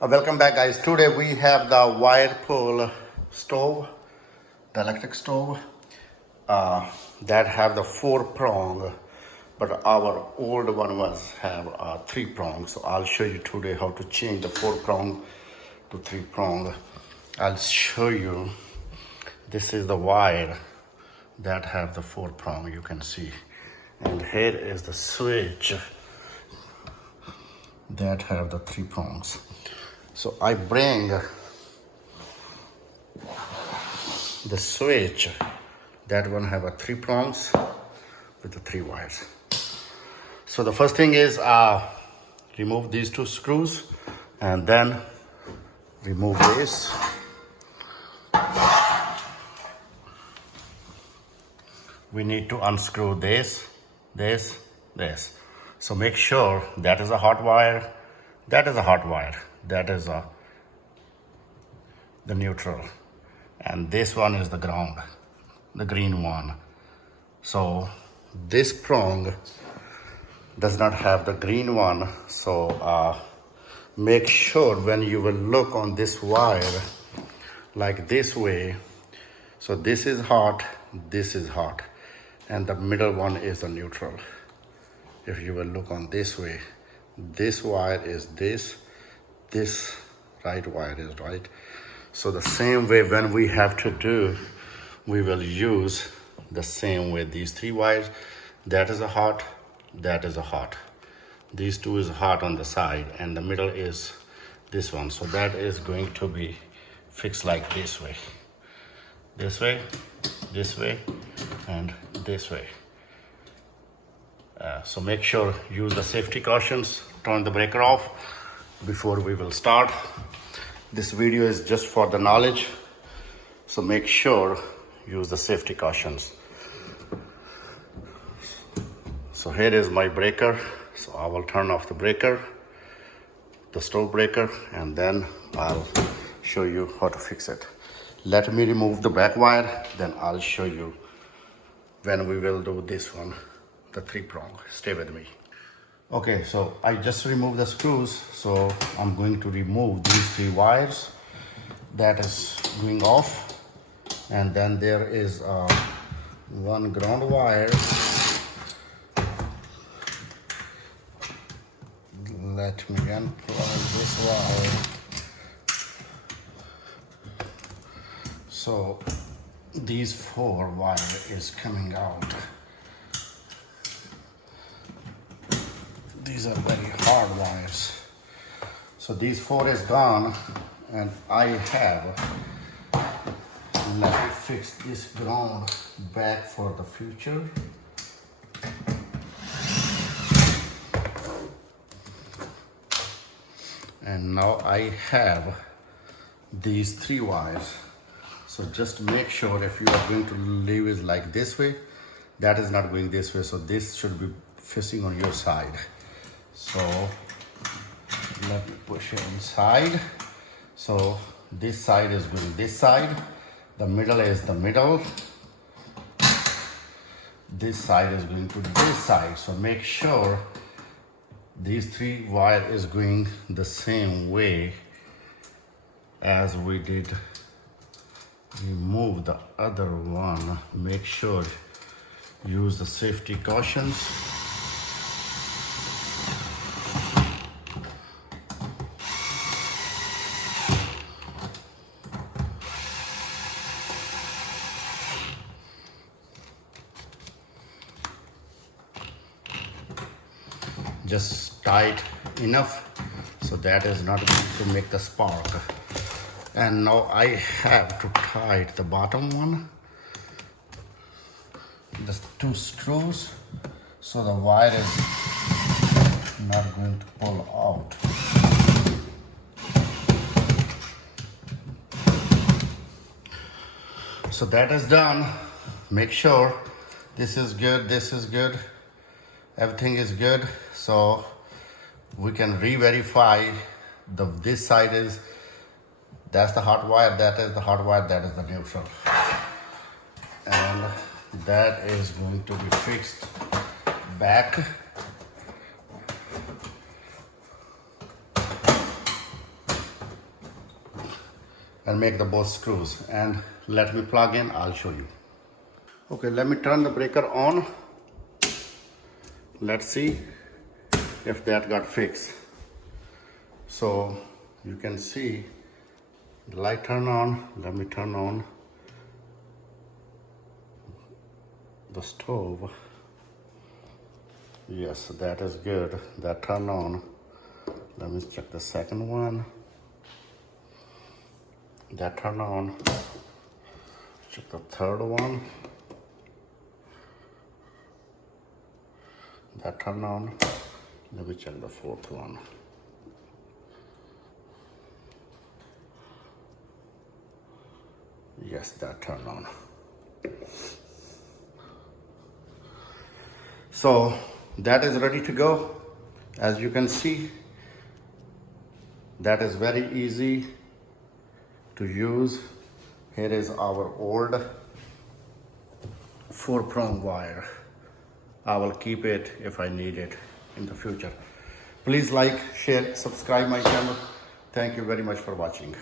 Welcome back, guys. Today we have the wire pull stove, the electric stove that have the 4 prong, but our old one was have 3 prong. So I'll show you today how to change the 4 prong to 3 prong. I'll show you. This is the wire that have the 4 prong. You can see, and here is the switch that have the 3 prongs. So I bring the switch, that one have a 3 prongs with the 3 wires. So the first thing is remove these 2 screws and then remove this. We need to unscrew this. So make sure that is a hot wire, that is a hot wire, that is the neutral, and this one is the ground, the green one. So this prong does not have the green one, so make sure when you will look on this wire like this way, so this is hot, and the middle one is the neutral. If you will look on this way, this wire is this right wire is right. So the same way when we have to do, we will use the same way these 3 wires. That is a hot, that is a hot. These 2 is hot on the side, and the middle is this one. So that is going to be fixed like this way, this way, and this way. So make sure use the safety cautions, turn the breaker off before we will start. This video is just for the knowledge, so make sure use the safety cautions. So here is my breaker. So I will turn off the breaker, the stove breaker, and then I'll show you how to fix it. Let me remove the back wire, then I'll show you when we will do this one, the 3 prong. Stay with me. Okay, so I just removed the screws, so I'm going to remove these 3 wires that is going off, and then there is one ground wire. Let me unplug this wire. So these 4 wire is coming out. These are very hard wires. So these 4 is gone, and I have, let me fix this ground back for the future. And now I have these 3 wires. So just make sure if you are going to leave it like this way, that is not going this way. So this should be facing on your side. So let me push it inside. So this side is going this side, the middle is the middle, this side is going to this side. So make sure these 3 wire is going the same way as we did remove the other one. Make sure use the safety cautions. Just tight enough so that is not going to make the spark. And now I have to tighten the bottom one, the 2 screws, so the wire is not going to pull out. So that is done. Make sure this is good, everything is good. So we can re-verify this side is, that's the hot wire, that is the hot wire, that is the neutral, and that is going to be fixed back. and make the both screws. And let me plug in, I'll show you. Okay, let me turn the breaker on. Let's see if that got fixed. So you can see the light turn on. Let me turn on the stove. Yes, that is good. That turned on. Let me check the second one. That turned on. Check the third one. That turned on. Let me check the fourth one. Yes, that turned on. So that is ready to go. As you can see, that is very easy to use. Here is our old 4-prong wire. I will keep it if I need it in the future. Please like, share, subscribe my channel. Thank you very much for watching.